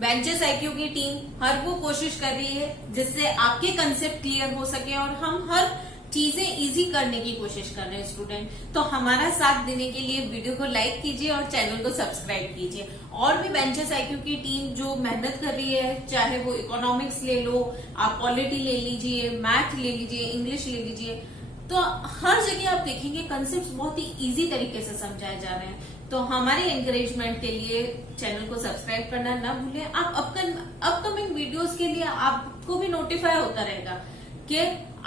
Ventures IQ की team हर वो कोशिश कर रही है जिससे आपके कंसेप्ट क्लियर हो सके और हम हर चीजें इजी करने की कोशिश कर रहे हैं स्टूडेंट। तो हमारा साथ देने के लिए वीडियो को लाइक कीजिए और चैनल को सब्सक्राइब कीजिए। और भी वेंचर्स आईक्यू की टीम जो मेहनत कर रही है, चाहे वो इकोनॉमिक्स ले लो, आप पॉलिटी ले लीजिए, मैथ ले लीजिए, इंग्लिश ले लीजिए, तो हर जगह आप देखेंगे कंसेप्ट बहुत ही इजी तरीके से समझाए जा रहे हैं। तो हमारे एनकरेजमेंट के लिए चैनल को सब्सक्राइब करना ना भूलें। आप अपकमिंग वीडियोस के लिए आपको भी नोटिफाई होता रहेगा कि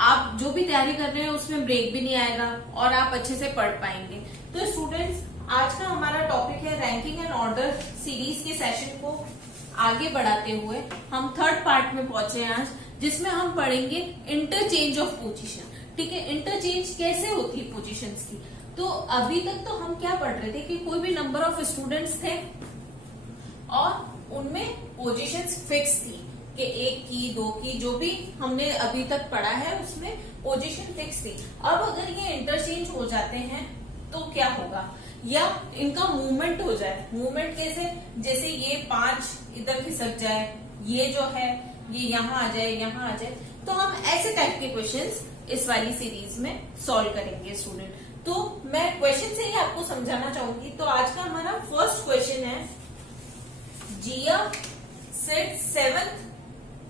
आप जो भी तैयारी कर रहे हैं उसमें ब्रेक भी नहीं आएगा और आप अच्छे से पढ़ पाएंगे। तो स्टूडेंट्स, आज का हमारा टॉपिक है रैंकिंग एंड ऑर्डर सीरीज के सेशन को आगे बढ़ाते हुए हम थर्ड पार्ट में पहुंचे हैं आज, जिसमें हम पढ़ेंगे इंटरचेंज ऑफ पोजीशन। ठीक है, इंटरचेंज कैसे होती है पोजीशंस की। तो अभी तक तो हम क्या पढ़ रहे थे कि कोई भी नंबर ऑफ स्टूडेंट्स थे और उनमें पोजीशंस फिक्स थी कि 1 की 2 की, जो भी हमने अभी तक पढ़ा है उसमें पोजीशन फिक्स थी। अब अगर ये इंटरचेंज हो जाते हैं तो क्या होगा, या इनका मूवमेंट हो जाए। मूवमेंट कैसे, जैसे ये 5 इधर खिसक जाए, ये जो है ये यहाँ आ जाए, यहाँ आ जाए। तो हम ऐसे टाइप के क्वेश्चंस इस वाली सीरीज में सॉल्व करेंगे स्टूडेंट। तो मैं क्वेश्चन से ही आपको समझाना चाहूंगी। तो आज का हमारा फर्स्ट क्वेश्चन है, जिया सेट 7th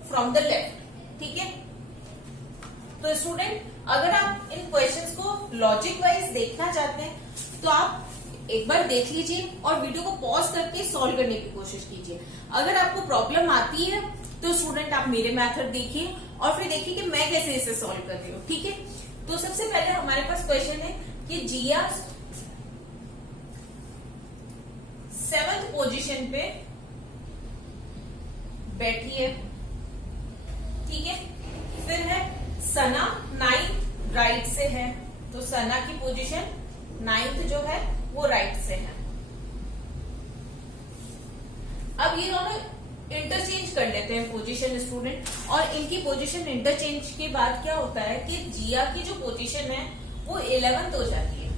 फ्रॉम द लेफ्ट। ठीक है, तो स्टूडेंट अगर आप इन क्वेश्चंस को लॉजिक वाइज देखना चाहते हैं तो आप एक बार देख लीजिए और वीडियो को पॉज करके सॉल्व करने की कोशिश कीजिए। अगर आपको प्रॉब्लम आती है तो स्टूडेंट आप मेरे मेथड देखिए और फिर देखिए कि मैं कैसे इसे सॉल्व कर रही हूँ। ठीक है, तो सबसे पहले हमारे पास क्वेश्चन है कि जिया 7th पोजीशन पे बैठी है। ठीक है, फिर है सना 9th राइट से है, तो सना की पोजीशन 9th जो है वो राइट से है। अब ये दोनों इंटरचेंज कर लेते हैं पोजीशन स्टूडेंट, और इनकी पोजीशन इंटरचेंज के बाद क्या होता है कि जिया की जो पोजीशन है वो 11th हो जाती है।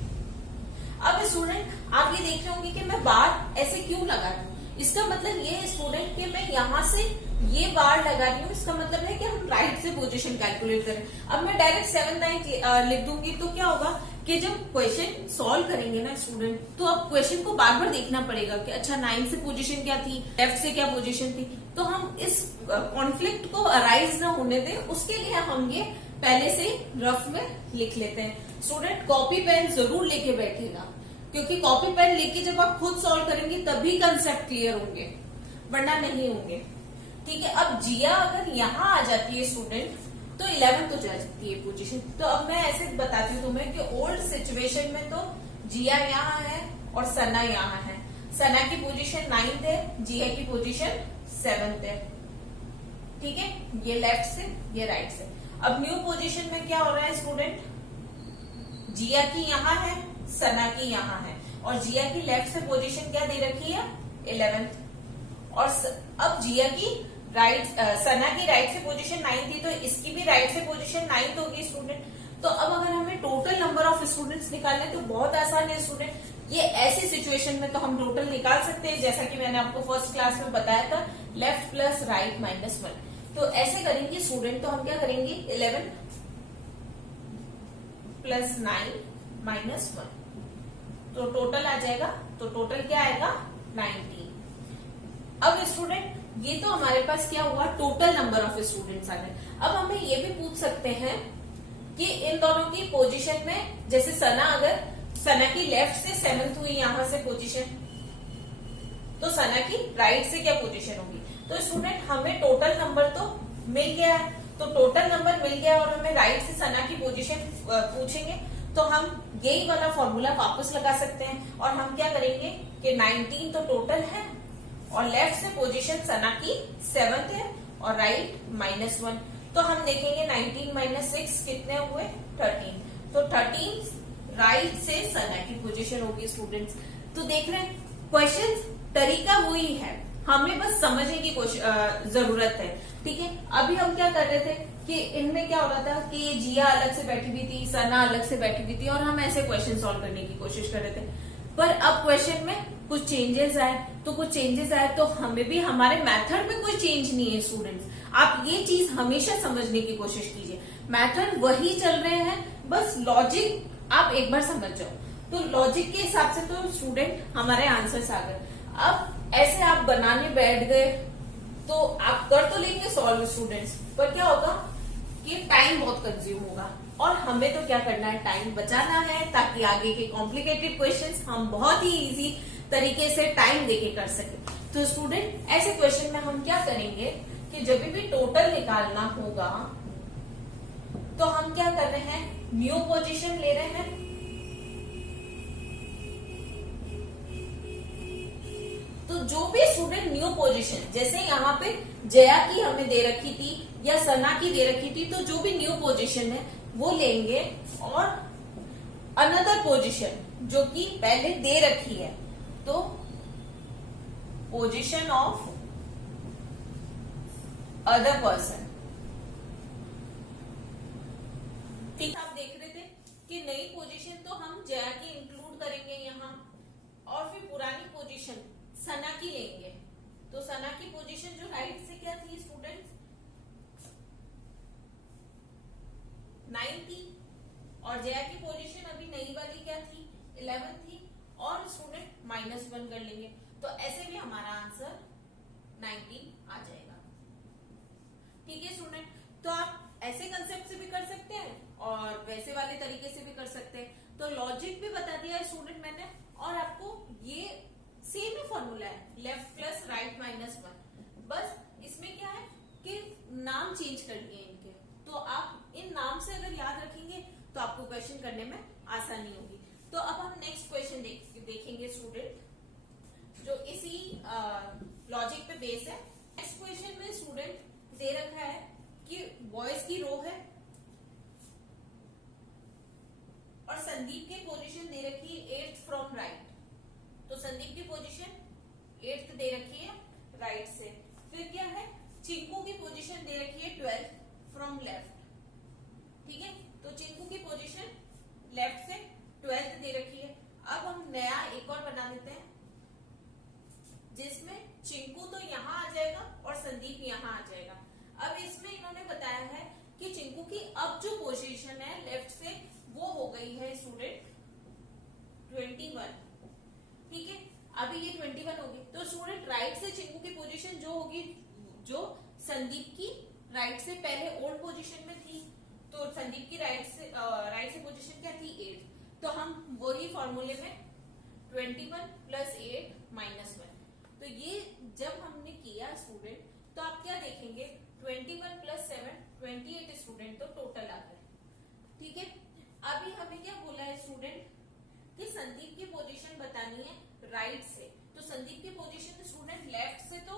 अब स्टूडेंट आप ये देख रहे होंगे कि मैं बार ऐसे क्यों लगा रही हूँ। इसका मतलब ये है स्टूडेंट कि मैं यहाँ से ये बार लगा रही हूँ, इसका मतलब है कि हम राइट से पोजीशन कैलकुलेट करें। अब मैं डायरेक्ट 7 9 लिख दूंगी तो क्या होगा कि जब क्वेश्चन सॉल्व करेंगे ना स्टूडेंट, तो अब क्वेश्चन को बार बार देखना पड़ेगा कि अच्छा 9 से पोजीशन क्या थी, लेफ्ट से क्या पोजीशन थी। तो हम इस कॉन्फ्लिक्ट को अराइज ना होने दें, उसके लिए हम ये पहले से रफ में लिख लेते हैं। स्टूडेंट कॉपी पेन जरूर लेके बैठेगा, क्योंकि कॉपी पेन लेके जब आप खुद सॉल्व करेंगे तभी कंसेप्ट क्लियर होंगे, वरना नहीं होंगे। ठीक है, अब जिया अगर यहाँ आ जाती है स्टूडेंट तो 11th हो जाती है पोजीशन। तो अब मैं ऐसे बताती हूँ तुम्हें कि ओल्ड सिचुएशन में तो जिया यहाँ है और सना यहाँ है। सना की पोजीशन 9th है, जिया की पोजीशन 7th है। ठीक है, ये लेफ्ट से ये राइट से। अब न्यू पोजीशन में क्या हो रहा है स्टूडेंट, जिया की यहाँ है, सना की यहाँ है, और जिया की लेफ्ट से पोजीशन क्या दे रखी है 11th। और अब जिया की सना की राइट से पोजीशन 9 थी, तो इसकी भी राइट से पोजीशन 9 होगी स्टूडेंट। तो अब अगर हमें टोटल नंबर ऑफ स्टूडेंट्स निकालने तो बहुत आसान है स्टूडेंट। ये ऐसी सिचुएशन में तो हम टोटल निकाल सकते हैं, जैसा कि मैंने आपको फर्स्ट क्लास में बताया था, लेफ्ट प्लस राइट माइनस 1। तो ऐसे करेंगे स्टूडेंट, तो हम क्या करेंगे 11 प्लस 9 माइनस 1, तो टोटल आ जाएगा। तो टोटल क्या आएगा 19। अब स्टूडेंट ये तो हमारे पास क्या हुआ, टोटल नंबर ऑफ स्टूडेंट्स आ गए। अब हमें ये भी पूछ सकते हैं कि इन दोनों की पोजीशन में, जैसे सना की लेफ्ट से 7th हुई यहाँ से पोजीशन, तो सना की राइट से क्या पोजीशन होगी। तो स्टूडेंट हमें टोटल नंबर तो मिल गया है, तो टोटल नंबर मिल गया और हमें राइट से सना की पोजीशन पूछेंगे, तो हम यही वाला फॉर्मूला वापस लगा सकते हैं। और हम क्या करेंगे कि 19 तो टोटल है और लेफ्ट से पोजीशन सना की 7th है और राइट -1, तो हम देखेंगे 19 - 6 कितने हुए 13। तो 13 राइट से सना की पोजीशन होगी स्टूडेंट्स। तो देख रहे हैं क्वेश्चन तरीका वही है, हमें बस समझने की जरूरत है। ठीक है, अभी हम क्या कर रहे थे कि इनमें क्या हो रहा था कि जिया अलग से बैठी हुई थी, सना अलग से बैठी हुई थी, और हम ऐसे क्वेश्चन सॉल्व करने की कोशिश कर रहे थे। पर अब क्वेश्चन में कुछ चेंजेस आए तो कुछ चेंजेस आए तो हमें भी हमारे मेथड में कोई चेंज नहीं है स्टूडेंट्स। आप ये चीज हमेशा समझने की कोशिश कीजिए, मेथड वही चल रहे हैं, बस लॉजिक आप एक बार समझ जाओ। तो लॉजिक के हिसाब से तो स्टूडेंट हमारे आंसर्स आ गए। अब ऐसे आप बनाने बैठ गए तो आप कर तो लेंगे सॉल्व स्टूडेंट्स, पर क्या होगा कि टाइम बहुत कंज्यूम होगा, और हमें तो क्या करना है, टाइम बचाना है ताकि आगे के कॉम्प्लिकेटेड क्वेश्चंस हम बहुत ही इजी तरीके से टाइम देके कर सके। तो स्टूडेंट ऐसे क्वेश्चन में हम क्या करेंगे कि जब भी टोटल निकालना होगा तो हम क्या कर रहे हैं, न्यू पोजीशन ले रहे हैं। तो जो भी स्टूडेंट न्यू पोजीशन, जैसे यहाँ पे जया की हमें दे रखी थी या सना की दे रखी थी, तो जो भी न्यू पोजीशन है वो लेंगे, और अनदर पोजीशन जो कि पहले दे रखी है, तो पोजीशन ऑफ अदर पर्सन। ठीक, आप देख रहे थे कि नई पोजीशन तो हम जया की इंक्लूड करेंगे यहाँ, और फिर पुरानी पोजीशन सना की लेंगे। तो सना की पोजीशन जो राइट से क्या थी स्टूडेंट्स, 9 थी, और जया की पोजीशन अभी नई वाली क्या थी, 11 थी, और स्टूडेंट -1 कर लेंगे, तो ऐसे भी हमारा आंसर 19 आ जाएगा। ठीक है स्टूडेंट, तो आप ऐसे कंसेप्ट से भी कर सकते हैं और वैसे वाले तरीके से भी कर सकते हैं। तो लॉजिक भी बता दिया है स्टूडेंट मैंने, और आपको ये सेम ही फॉर्मूला है, लेफ्ट प्लस राइट -1, बस इसमें क्या है कि नाम चेंज कर दिए इनके। तो आप इन नाम से अगर याद रखेंगे तो आपको क्वेश्चन करने में आसानी होगी। तो अब हम नेक्स्ट क्वेश्चन देखेंगे स्टूडेंट, जो इसी लॉजिक पे बेस है। नेक्स्ट क्वेश्चन में स्टूडेंट दे रखा है कि बॉयज की रो है और संदीप की पोजीशन दे रखी है 8th फ्रॉम राइट। तो संदीप की पोजीशन 8th दे रखी है राइट से। फिर क्या है, चिंकू की पोजीशन दे रखी है 12th फ्रॉम लेफ्ट। ठीक है, तो चिंकू की पोजीशन लेफ्ट से 12th दे रखी है। अब हम नया एक और बना देते हैं, जिसमें चिंकू तो यहाँ आ जाएगा और संदीप यहाँ आ जाएगा। अब इसमें इन्होंने बताया है कि चिंकू की अब जो पोजीशन है लेफ्ट से, वो हो गई है स्टूडेंट 21। ठीक है, अभी ये 21 होगी, तो स्टूडेंट राइट से चिंकू की पोजीशन जो होगी, जो संदीप की राइट से पहले ओल्ड पोजीशन में थी, तो संदीप की राइट से पोजीशन क्या थी, 8। तो हम वही फॉर्मूले में 21 + 8 - 1, तो ये जब हमने किया स्टूडेंट, तो आप क्या देखेंगे, 21 + 7 28 स्टूडेंट, तो टोटल आ गए। ठीक है, अभी हमें क्या बोला है स्टूडेंट कि संदीप की पोजीशन बतानी है राइट से। तो संदीप की पोजीशन स्टूडेंट लेफ्ट से, तो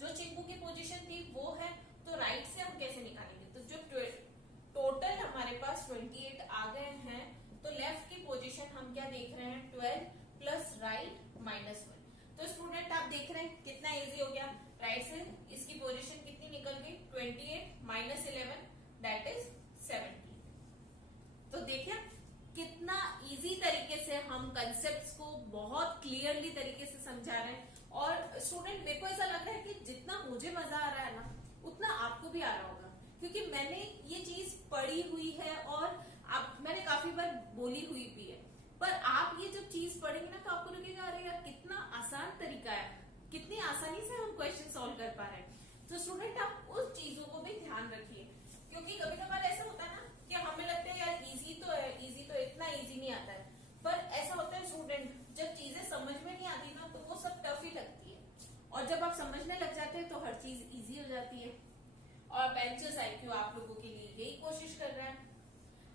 जो चिंकू की पोजीशन थी वो है, तो राइट से हम कैसे निकालेंगे, तो जो टोटल हमारे पास 28 आ गए हैं, तो लेफ्ट की पोजीशन हम क्या देख रहे हैं, 12 + राइट -1। तो स्टूडेंट आप देख रहे हैं कितना इजी हो गया, राइट से इसकी पोजीशन कितनी निकल गई, 28 - 11 दैट इज 70। तो देखिए कितना इजी तरीके से हम कंसेप्ट्स को बहुत क्लियरली तरीके से समझा रहे हैं। और स्टूडेंट मेरे को ऐसा लग रहा है कि जितना मुझे मजा आ रहा है ना, उतना आपको भी आ रहा होगा, क्योंकि मैंने ये चीज पढ़ी हुई है और मैंने काफी बार बोली हुई भी है। पर आप ये जब चीज पढ़ेंगे ना, तो आपको लगेगा अरे यार कितना आसान तरीका है, कितनी आसानी से हम क्वेश्चन सॉल्व कर पा रहे हैं। तो स्टूडेंट आप उस चीजों को भी ध्यान रखिए, क्योंकि कभी कभार ऐसा होता है ना कि हमें लगता है यार इजी तो है, इजी तो इतना इजी नहीं आता है, पर ऐसा होता है स्टूडेंट जब चीजें समझ में नहीं आती ना, तो वो सब टफ ही लगती है, और जब आप समझने लग जाते हैं तो हर चीज इजी हो जाती है। और बेंचेस IQ आप लोगों के लिए यही कोशिश कर रहा है।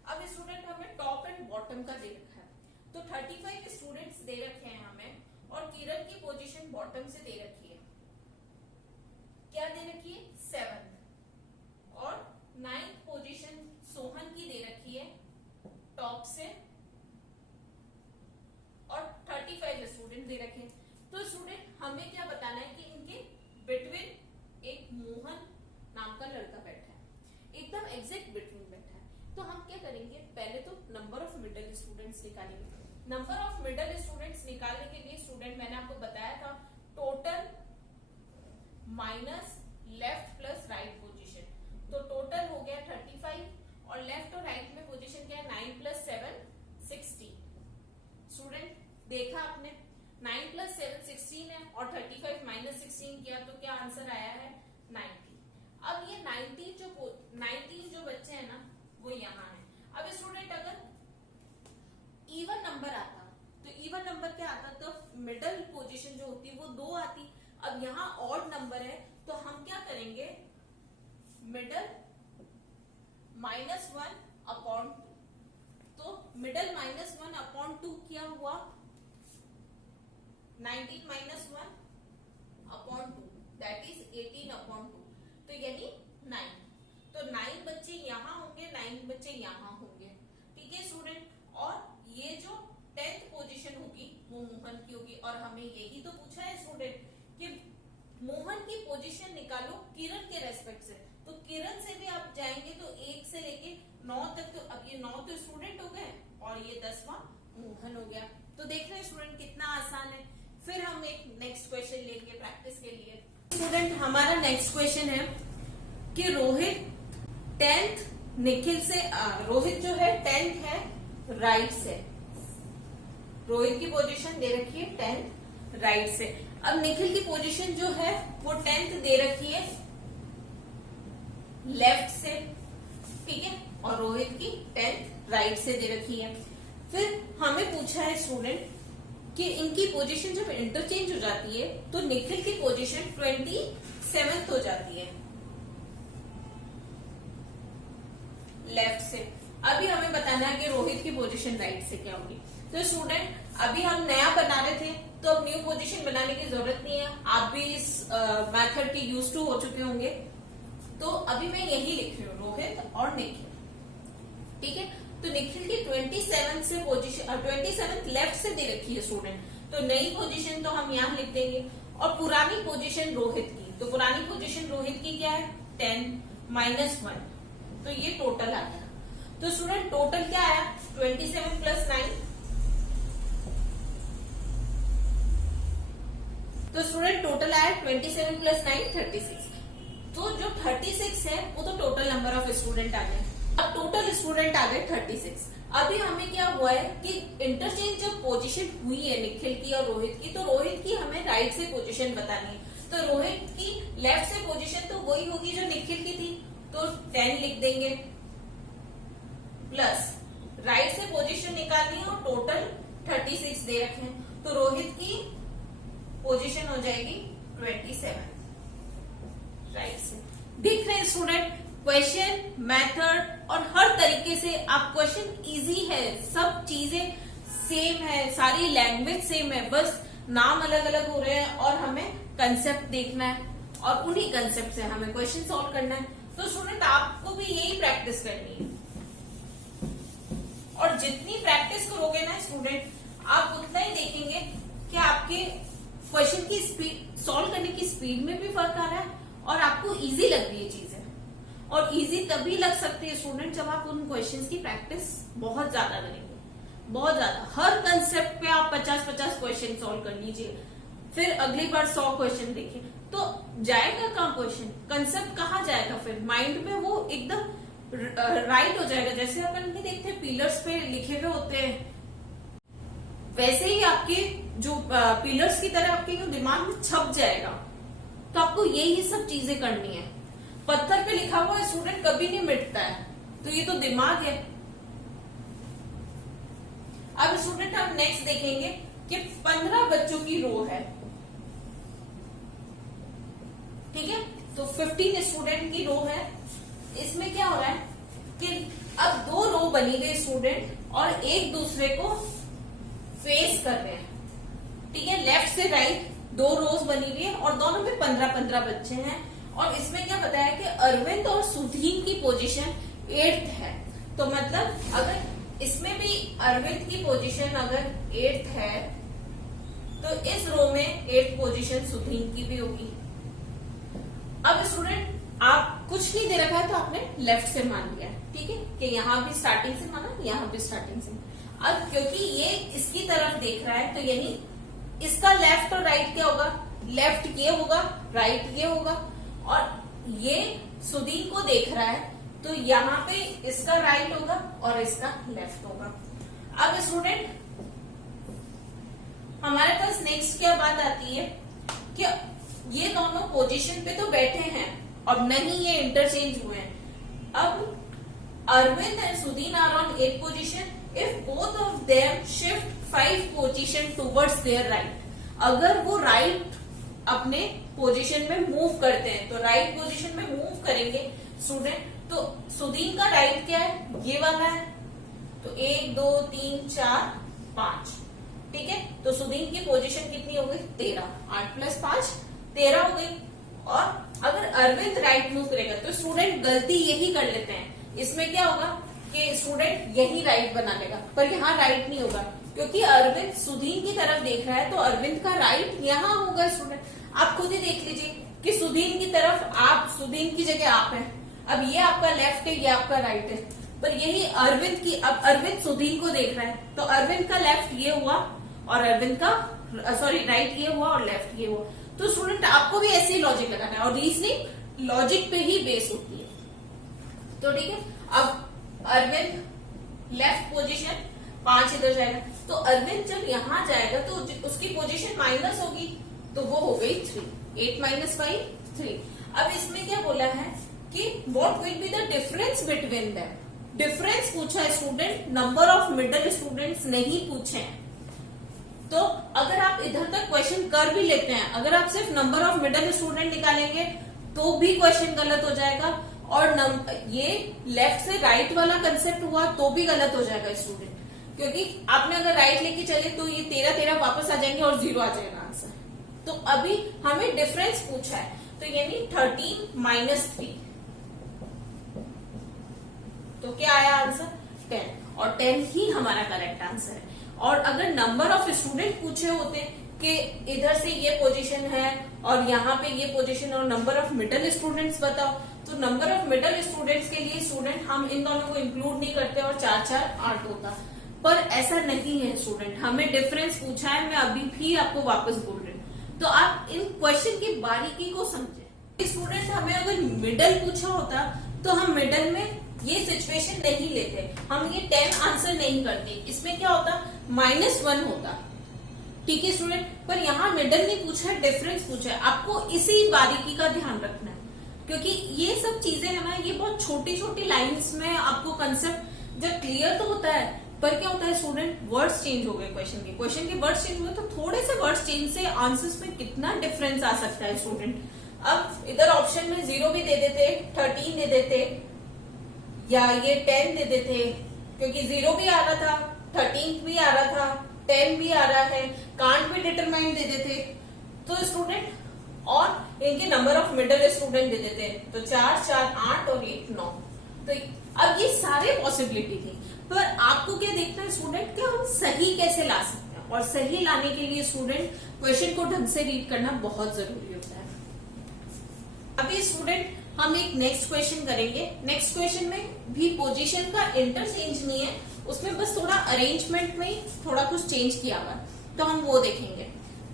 अब स्टूडेंट हमें टॉप एंड बॉटम का दे रखा है, तो 35 स्टूडेंट्स दे रखे हैं हमें, और किरण की पोजीशन बॉटम से दे रखी है, क्या दे रखी है, 7th, और 9th पोजीशन सोहन की दे रखी है टॉप से, और 35 स्टूडेंट दे रखे हैं। तो स्टूडेंट हमें क्या बताना है कि इनके बिटवीन एक मोहन नाम का लड़का बैठा है, एकदम एग्जैक्ट बिटवीन बैठा है। तो हम क्या करेंगे, पहले तो नंबर ऑफ मिडिल स्टूडेंट्स निकालेंगे। नंबर ऑफ मिडल स्टूडेंट्स निकालने के लिए स्टूडेंट मैंने आपको बताया था total minus left plus right position. तो टोटल हो गया 35 और लेफ्ट और राइट में पोजीशन क्या है 9 प्लस 7 16। स्टूडेंट देखा आपने 9 प्लस 7 16 है और 35 माइनस 16 किया तो क्या आंसर आया है 90। अब ये 19 जो बच्चे हैं ना वो यहाँ है। अब स्टूडेंट अगर इवन नंबर आता तो इवन नंबर क्या आता तो मिडल पोजीशन जो होती वो 2 आती। अब यहाँ ऑड नंबर है तो हम क्या करेंगे मिडल -1 अपॉन 2। तो मिडल -1 अपॉन 2 क्या हुआ 19 minus 1 upon 2 that is 18 upon 2। तो यानी 9। तो 9 बच्चे यहाँ होंगे 9 बच्चे यहाँ होंगे। ठीक है स्टूडेंट। और ये जो 10th पोजीशन होगी वो मोहन की होगी। और हमें यही तो पूछा है स्टूडेंट कि मोहन की पोजीशन निकालो किरण के रेस्पेक्ट से। तो किरण से भी आप जाएंगे तो 1 से लेके 9 तक। तो अब ये 9 तो स्टूडेंट हो गए और ये 10वां मोहन हो गया। तो देख रहे हैं स्टूडेंट कितना आसान है। फिर हम एक नेक्स्ट क्वेश्चन लेंगे प्रैक्टिस के लिए। स्टूडेंट हमारा नेक्स्ट क्वेश्चन है कि रोहित 10th निखिल से रोहित जो है 10th है राइट से। रोहित की पोजीशन दे रखी है 10th राइट से। अब निखिल की पोजीशन जो है वो 10th दे रखी है लेफ्ट से। ठीक है। और रोहित की 10th राइट से दे रखी है। फिर हमें पूछा है स्टूडेंट कि इनकी पोजीशन जब इंटरचेंज हो जाती है तो निखिल की पोजीशन 27th हो जाती है लेफ्ट से। अभी हमें बताना है कि रोहित की पोजीशन राइट से क्या होगी। तो स्टूडेंट अभी हम नया बना रहे थे तो अब न्यू पोजीशन बनाने की जरूरत नहीं है। आप भी इस मेथड के यूज टू हो चुके होंगे। तो अभी मैं यही लिख रही हूँ रोहित और निखिल। ठीक है। तो निखिल की 27th से पोजीशन 27th लेफ्ट से दे रखी है स्टूडेंट। तो नई पोजीशन तो हम यहाँ लिख देंगे। और पुरानी पोजीशन रोहित की। तो पुरानी पोजीशन रोहित की क्या है 10 माइनस 1। तो ये टोटल आ गया। तो स्टूडेंट टोटल क्या आया 27 प्लस 9। तो स्टूडेंट टोटल आया 27 प्लस 9 36। तो जो 36 है वो तो टोटल नंबर ऑफ स्टूडेंट आ गए। अब टोटल स्टूडेंट आ गए 36। अभी हमें क्या हुआ है कि इंटरचेंज जब पोजीशन हुई है निखिल की और रोहित की तो रोहित की हमें राइट से पोजीशन बतानी है। तो रोहित की लेफ्ट से पोजीशन तो वही होगी जो निखिल की थी। तो 10 लिख देंगे प्लस राइट से पोजीशन निकालनी है और टोटल 36 दे रखे हैं। तो रोहित की पोजीशन हो जाएगी 27 राइट से। देख रहे हैं स्टूडेंट क्वेश्चन मेथड और हर तरीके से आप क्वेश्चन इजी है। सब चीजें सेम है सारी लैंग्वेज सेम है बस नाम अलग अलग हो रहे हैं और हमें कंसेप्ट देखना है और उन्हीं कंसेप्ट से हमें क्वेश्चन सॉल्व करना है। तो स्टूडेंट आपको भी यही प्रैक्टिस करनी है और जितनी प्रैक्टिस करोगे ना स्टूडेंट आप उतना ही देखेंगे कि आपके क्वेश्चन की स्पीड सॉल्व करने की स्पीड में भी फर्क आ रहा है और आपको इजी लग रही है चीजें। और इजी तभी लग सकती है स्टूडेंट जब आप उन क्वेश्चंस की प्रैक्टिस बहुत ज्यादा करेंगे। बहुत ज्यादा हर कंसेप्ट पे आप 50-50 क्वेश्चन सॉल्व कर लीजिए। फिर अगली बार 100 क्वेश्चन देखिए तो जाएगा कहाँ क्वेश्चन कंसेप्ट कहाँ जाएगा। फिर माइंड में वो एकदम राइट हो जाएगा। जैसे अपन नहीं देखते पिलर्स पे लिखे हुए होते हैं वैसे ही आपके जो पिलर्स की तरह आपके दिमाग में छप जाएगा। तो आपको यही सब चीजें करनी है। पत्थर पे लिखा हुआ स्टूडेंट कभी नहीं मिटता है। तो ये तो दिमाग है। अब स्टूडेंट हम नेक्स्ट देखेंगे कि 15 बच्चों की रो है। ठीक है। तो 15 स्टूडेंट की रो है। इसमें क्या हो रहा है कि अब 2 रो बनी गई स्टूडेंट और एक दूसरे को फेस कर रहे हैं। ठीक है। लेफ्ट से राइट 2 रोज बनी हुई है और दोनों में 15-15 बच्चे हैं। और इसमें क्या बताया कि अरविंद और सुधीन की पोजीशन 8th है। तो मतलब अगर इसमें भी अरविंद की पोजीशन अगर 8th है तो इस रो में 8th पोजीशन सुधीन की भी होगी। अब स्टूडेंट आप कुछ नहीं दे रखा है तो आपने लेफ्ट से मान लिया। ठीक है कि यहाँ भी स्टार्टिंग से माना यहाँ भी स्टार्टिंग से। अब क्योंकि ये इसकी तरफ देख रहा है तो यही इसका लेफ्ट और राइट क्या होगा, लेफ्ट ये होगा, राइट ये होगा, और ये सुदीन को देख रहा है तो यहाँ पे इसका राइट होगा और इसका लेफ्ट होगा। अब स्टूडेंट हमारे पास नेक्स्ट क्या बात आती है कि ये दोनों पोजीशन पे तो बैठे हैं और नहीं ये इंटरचेंज हुए हैं। अब Arvind and Sudin are on 8 position, if both of them shift 5 position towards their right, अगर वो राइट अपने पोजीशन में मूव करते हैं तो राइट पोजीशन में मूव करेंगे स्टूडेंट, तो सुदीन का राइट क्या है, ये वाला है, तो 1 2 3 4 5, ठीक है। तो सुदीन की पोजीशन कितनी हो गई, 13, 8 + 5 13 हो गई। और अगर अरविंद राइट मूव करेगा तो स्टूडेंट गलती यही कर लेते हैं, इसमें क्या होगा कि स्टूडेंट यही राइट बना लेगा, पर यहाँ राइट नहीं होगा क्योंकि अरविंद सुदीन की तरफ देख रहा है तो अरविंद का राइट यहाँ होगा। स्टूडेंट आप खुद ही देख लीजिए कि सुदीन की तरफ आप, सुदीन की जगह आप हैं, अब ये आपका लेफ्ट है, ये आपका राइट है, पर यही अरविंद की, अब अरविंद सुदीन को देख रहा है तो अरविंद का लेफ्ट ये हुआ और अरविंद का राइट ये हुआ और लेफ्ट ये हुआ। तो स्टूडेंट आपको भी ऐसे ही लॉजिक लगाना है और रीजनिंग लॉजिक पे ही बेस होती है। तो ठीक है, अब अरविंद लेफ्ट पोजीशन 5 इधर जाएगा, तो अरविंद जब यहां जाएगा तो उसकी पोजीशन माइनस होगी, तो वो हो गई 3, 8 - 5 3। अब इसमें क्या बोला है कि what will be the difference between them, difference पूछा है student, number of middle students नहीं पूछे हैं। तो अगर आप इधर तक क्वेश्चन कर भी लेते हैं, अगर आप सिर्फ नंबर ऑफ मिडिल स्टूडेंट निकालेंगे तो भी क्वेश्चन गलत हो जाएगा, और ये लेफ्ट से राइट वाला कंसेप्ट हुआ तो भी गलत हो जाएगा स्टूडेंट, क्योंकि आपने अगर राइट लेके चले तो ये 13 वापस आ जाएंगे और 0 आ जाएगा आंसर। तो अभी हमें डिफरेंस पूछा है, तो यानी 13 - 3, तो क्या आया आंसर 10, और 10 ही हमारा करेक्ट आंसर है। और अगर नंबर ऑफ स्टूडेंट पूछे होते कि इधर से ये पोजीशन है और यहाँ पे ये पोजीशन और नंबर ऑफ मिडिल स्टूडेंट्स बताओ, तो नंबर ऑफ मिडिल स्टूडेंट्स के लिए स्टूडेंट हम इन दोनों को इंक्लूड नहीं करते और 4 4 8 होता, पर ऐसा नहीं है स्टूडेंट, हमें डिफरेंस पूछा है, मैं अभी भी आपको वापस बोल रही हूँ। तो आप इन क्वेश्चन की बारीकी को समझे। स्टूडेंट हमें अगर मिडल पूछा होता तो हम मिडल में ये सिचुएशन नहीं लेते, हम ये 10 आंसर नहीं करते, इसमें क्या होता -1 होता, ठीक है स्टूडेंट। पर यहाँ मिडल नहीं पूछा है, डिफरेंस पूछा है, आपको इसी बारीकी का ध्यान रखना है, क्योंकि ये सब चीजें है ना, ये बहुत छोटी छोटी लाइंस में आपको कंसेप्ट जब क्लियर तो होता है, पर क्या होता है स्टूडेंट, वर्ड्स चेंज हो गए, क्वेश्चन के वर्ड्स चेंज हुए, तो थोड़े से वर्ड्स चेंज से आंसर्स में कितना डिफरेंस आ सकता है स्टूडेंट। अब इधर ऑप्शन में 0 भी दे देते, 13 दे देते, या ये 10 दे देते, क्योंकि 0 भी आ रहा था, 13 भी आ रहा था, 10 भी आ रहा है, कांट भी डिटरमाइन दे देते, तो स्टूडेंट, और इनके number of middle student they देते, तो 4 4 8 और 8 9। तो अब ये सारे पॉसिबिलिटी थी, पर आपको क्या देखना है स्टूडेंट कि हम सही कैसे ला सकते हैं, और सही लाने के लिए स्टूडेंट क्वेश्चन को ढंग से रीड करना बहुत जरूरी होता है। अभी स्टूडेंट हम एक नेक्स्ट क्वेश्चन करेंगे। नेक्स्ट क्वेश्चन में भी पोजीशन का इंटरचेंज नहीं है, उसमें बस थोड़ा अरेंजमेंट में थोड़ा कुछ चेंज किया हुआ, तो हम वो देखेंगे।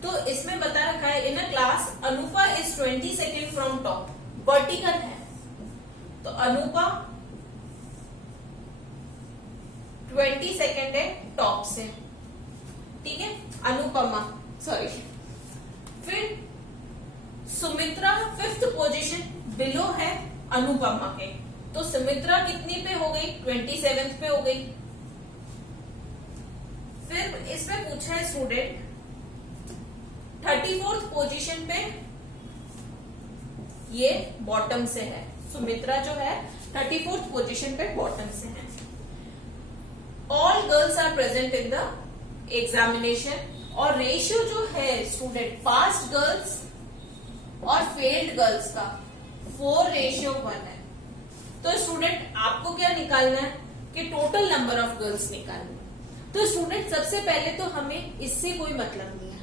तो इसमें बता रखा है, in a class Anupa is 20 second from top, vertical है, तो अनुपा 20 सेकेंड है टॉप से, ठीक है, अनुपमा सॉरी। फिर सुमित्रा 5th पोजीशन बिलो है अनुपमा के, तो सुमित्रा कितनी पे हो गई, 27th पे हो गई। फिर इसमें पूछा है स्टूडेंट 34th पोजीशन पे, ये बॉटम से है, सुमित्रा जो है 34th पोजीशन पे बॉटम से है। All girls are present in the examination, और रेशियो जो है स्टूडेंट पास्ड गर्ल्स और फेल्ड गर्ल्स का 4:1 है। तो स्टूडेंट आपको क्या निकालना है कि टोटल नंबर ऑफ गर्ल्स निकालनी है। तो स्टूडेंट सबसे पहले तो हमें इससे कोई मतलब नहीं है,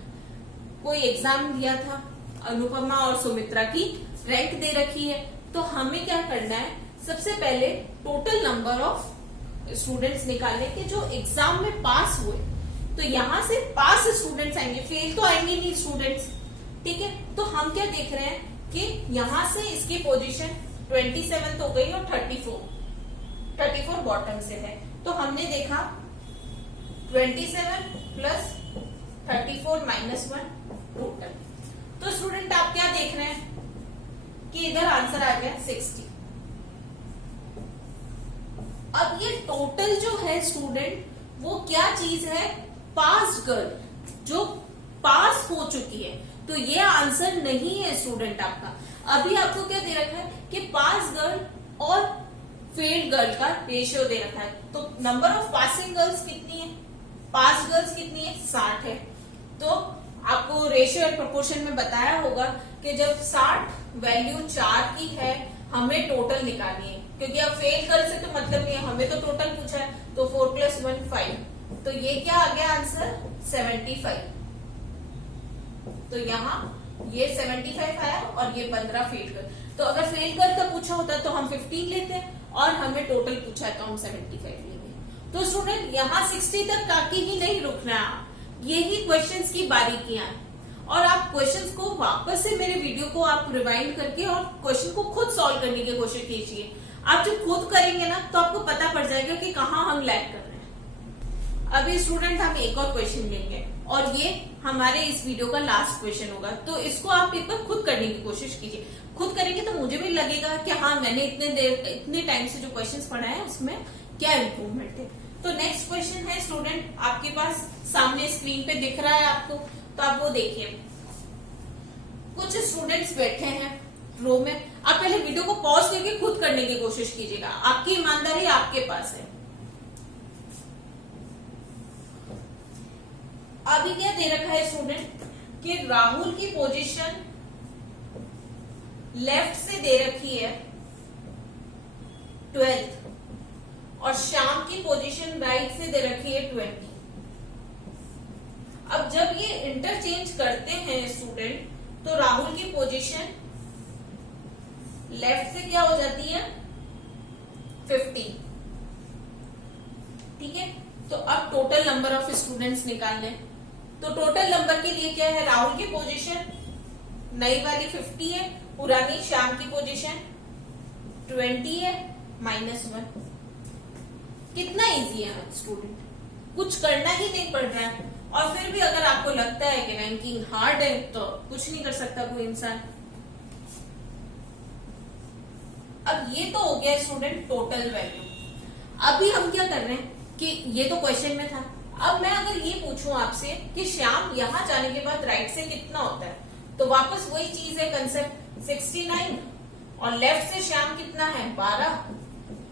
कोई एग्जाम दिया था, अनुपमा और सुमित्रा की रैंक दे रखी है, तो हमें क्या करना है, सबसे पहले टोटल नंबर ऑफ स्टूडेंट्स निकालने के जो एग्जाम में पास हुए, तो यहाँ से पास स्टूडेंट्स आएंगे, फेल तो आएंगे नहीं स्टूडेंट्स, ठीक है। तो हम क्या देख रहे हैं कि यहाँ से इसकी पोजीशन 27 हो गई और 34 बॉटम से है, तो हमने देखा 27 प्लस 34 माइनस 1 टोटल। तो स्टूडेंट आप क्या देख रहे हैं कि इधर आंसर आ गया 60। अब ये टोटल जो है स्टूडेंट, वो क्या चीज है, पास गर्ल, जो पास हो चुकी है। तो ये आंसर नहीं है स्टूडेंट आपका। अभी आपको क्या दे रखा है कि पास गर्ल और फेल्ड गर्ल का रेशियो दे रखा है। तो नंबर ऑफ पासिंग गर्ल्स कितनी है, पास गर्ल्स कितनी है, 60 है। तो आपको रेशियो एंड प्रोपोर्शन में बताया होगा कि जब 60 वैल्यू 4 की है, हमें टोटल निकालनी है, क्योंकि अब फेल गर्ल से तो मतलब नहीं है, हमें तो टोटल पूछा है। तो 4 + 1 5, तो ये क्या आ गया आंसर 75। तो यहाँ ये 75 आया और ये 15 फेल गर्ल। तो अगर फेल गर्ल का पूछा होता तो हम 15 लेते, और हमें टोटल पूछा है तो हम 75 लेंगे। तो स्टूडेंट यहाँ 60 तक आके ही नहीं रुकना है, यही क्वेश्चंस की बारीकियां हैं। और आप क्वेश्चंस को वापस से मेरे वीडियो को आप रिवाइंड करके और क्वेश्चन को खुद सॉल्व करने की कोशिश कीजिए। आप जब खुद करेंगे ना, तो आपको पता पड़ जाएगा कि कहाँ हम लैग कर रहे हैं। अभी स्टूडेंट हम एक और क्वेश्चन लेंगे, और ये हमारे इस वीडियो का लास्ट क्वेश्चन होगा। तो इसको आप एक बार खुद करने की कोशिश कीजिए। खुद करेंगे तो मुझे भी लगेगा कि हाँ, मैंने इतने टाइम से जो क्वेश्चंस पढ़ा है उसमें क्या इम्प्रूवमेंट है। तो नेक्स्ट क्वेश्चन है स्टूडेंट, आपके पास सामने स्क्रीन पे दिख रहा है आपको, तो आप वो देखिए। कुछ स्टूडेंट्स बैठे हैं रो में। आप पहले वीडियो को पॉज करके खुद करने की कोशिश कीजिएगा, आपकी ईमानदारी आपके पास है। अभी क्या दे रखा है स्टूडेंट कि राहुल की पोजीशन लेफ्ट से दे रखी है 12th, और श्याम की पोजीशन राइट से दे रखी है 20। अब जब ये इंटरचेंज करते हैं स्टूडेंट, तो राहुल की पोजीशन लेफ्ट से क्या हो जाती है 50, ठीक है। तो अब टोटल नंबर ऑफ स्टूडेंट्स निकाल लें। तो टोटल नंबर के लिए क्या है, राहुल की पोजीशन नई वाली 50 है, पुरानी श्याम की पोजीशन 20 है, -1। कितना इजी है स्टूडेंट, कुछ करना ही नहीं पड़ रहा है। और फिर भी अगर आपको लगता है कि रैंकिंग हार्ड है, तो कुछ नहीं कर सकता कोई इंसान। अब ये तो हो गया स्टूडेंट टोटल वैल्यू। अभी हम क्या कर रहे हैं कि ये तो क्वेश्चन में था। अब मैं अगर ये पूछूं आपसे कि श्याम यहां जाने के बाद राइट से कितना होता है, तो वापस वही चीज है, कंसेप्ट 69, और लेफ्ट से श्याम कितना है 12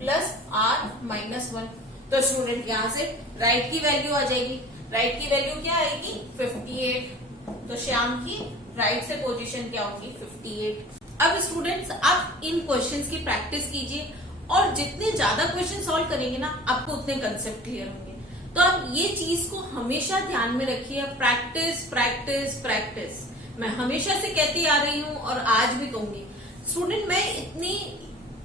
प्लस r -1। तो स्टूडेंट यहां से राइट की वैल्यू आ जाएगी। राइट की वैल्यू क्या आएगी 58। तो श्याम की राइट से पोजीशन क्या होगी 58। अब स्टूडेंट्स आप इन क्वेश्चंस की प्रैक्टिस कीजिए, और जितने ज्यादा क्वेश्चन सॉल्व करेंगे ना, आपको उतने कंसेप्ट क्लियर होंगे। तो आप ये चीज को हमेशा ध्यान में रखिए, प्रैक्टिस प्रैक्टिस प्रैक्टिस। मैं हमेशा से कहती आ रही हूँ और आज भी कहूंगी स्टूडेंट, मैं इतनी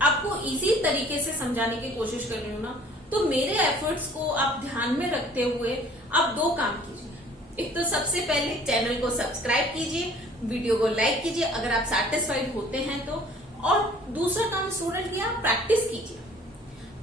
आपको इजी तरीके से समझाने की कोशिश कर रही हूँ ना, तो मेरे एफर्ट्स को आप ध्यान में रखते हुए आप 2 काम कीजिए। एक तो सबसे पहले चैनल को सब्सक्राइब कीजिए, वीडियो को लाइक कीजिए अगर आप सैटिस्फाइड होते हैं तो, और दूसरा काम स्टूडेंट किया, प्रैक्टिस कीजिए।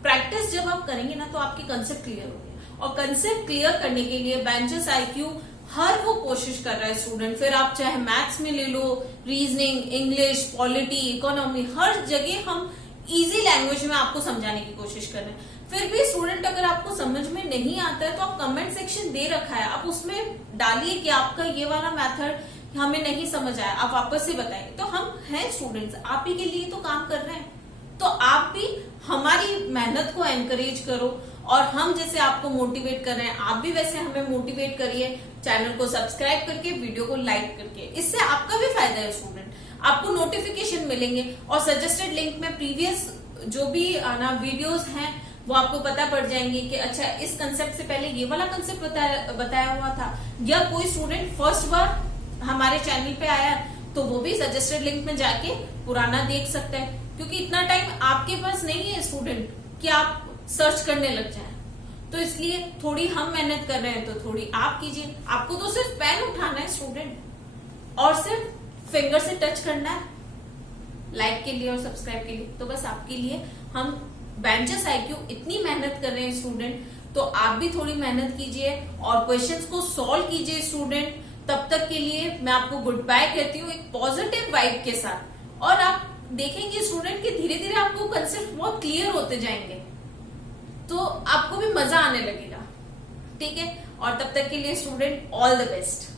प्रैक्टिस जब आप करेंगे ना, तो आपकी कंसेप्ट क्लियर होगी, और कंसेप्ट क्लियर करने के लिए बेंचेस IQ हर वो कोशिश कर रहा है स्टूडेंट। फिर आप चाहे मैथ्स में ले लो, रीजनिंग, इंग्लिश, पॉलिटी, इकोनॉमी, हर जगह हम इजी लैंग्वेज में आपको समझाने की कोशिश कर रहे हैं। फिर भी स्टूडेंट अगर आपको समझ में नहीं आता है, तो आप कमेंट सेक्शन दे रखा है, आप उसमें डालिए कि आपका ये वाला मेथड हमें नहीं समझ आया, आप वापस से बताएंगे। तो हम हैं स्टूडेंट्स, आप ही के लिए तो काम कर रहे हैं, तो आप भी हमारी मेहनत को एनकरेज करो, और हम जैसे आपको मोटिवेट कर रहे हैं, आप भी वैसे हमें मोटिवेट करिए, चैनल को सब्सक्राइब करके, वीडियो को लाइक करके। इससे आपका भी फायदा है स्टूडेंट, आपको नोटिफिकेशन मिलेंगे, और सजेस्टेड लिंक में प्रीवियस जो भी ना वीडियोस हैं वो आपको पता पड़ जाएंगे कि अच्छा इस कंसेप्ट से पहले ये वाला कंसेप्ट बताया हुआ था, या कोई स्टूडेंट फर्स्ट बार हमारे चैनल पे आया तो वो भी सजेस्टेड लिंक में जाके पुराना देख सकता है। क्योंकि इतना टाइम आपके पास नहीं है स्टूडेंट कि आप सर्च करने लग जाए। तो इसलिए थोड़ी हम मेहनत कर रहे हैं तो थोड़ी आप कीजिए। आपको तो सिर्फ पेन उठाना है स्टूडेंट और सिर्फ फिंगर से टच करना है लाइक के लिए और सब्सक्राइब के लिए। तो बस आपके लिए हम बेंचेस IQ इतनी मेहनत कर रहे हैं स्टूडेंट, तो आप भी थोड़ी मेहनत कीजिए और क्वेश्चंस को सॉल्व कीजिए स्टूडेंट। तब तक के लिए मैं आपको गुड बाय कहती हूँ एक पॉजिटिव वाइब के साथ, और आप देखेंगे स्टूडेंट कि धीरे धीरे आपको कंसेप्ट बहुत क्लियर होते जाएंगे, तो आपको भी मजा आने लगेगा। ठीक है, और तब तक के लिए स्टूडेंट ऑल द बेस्ट।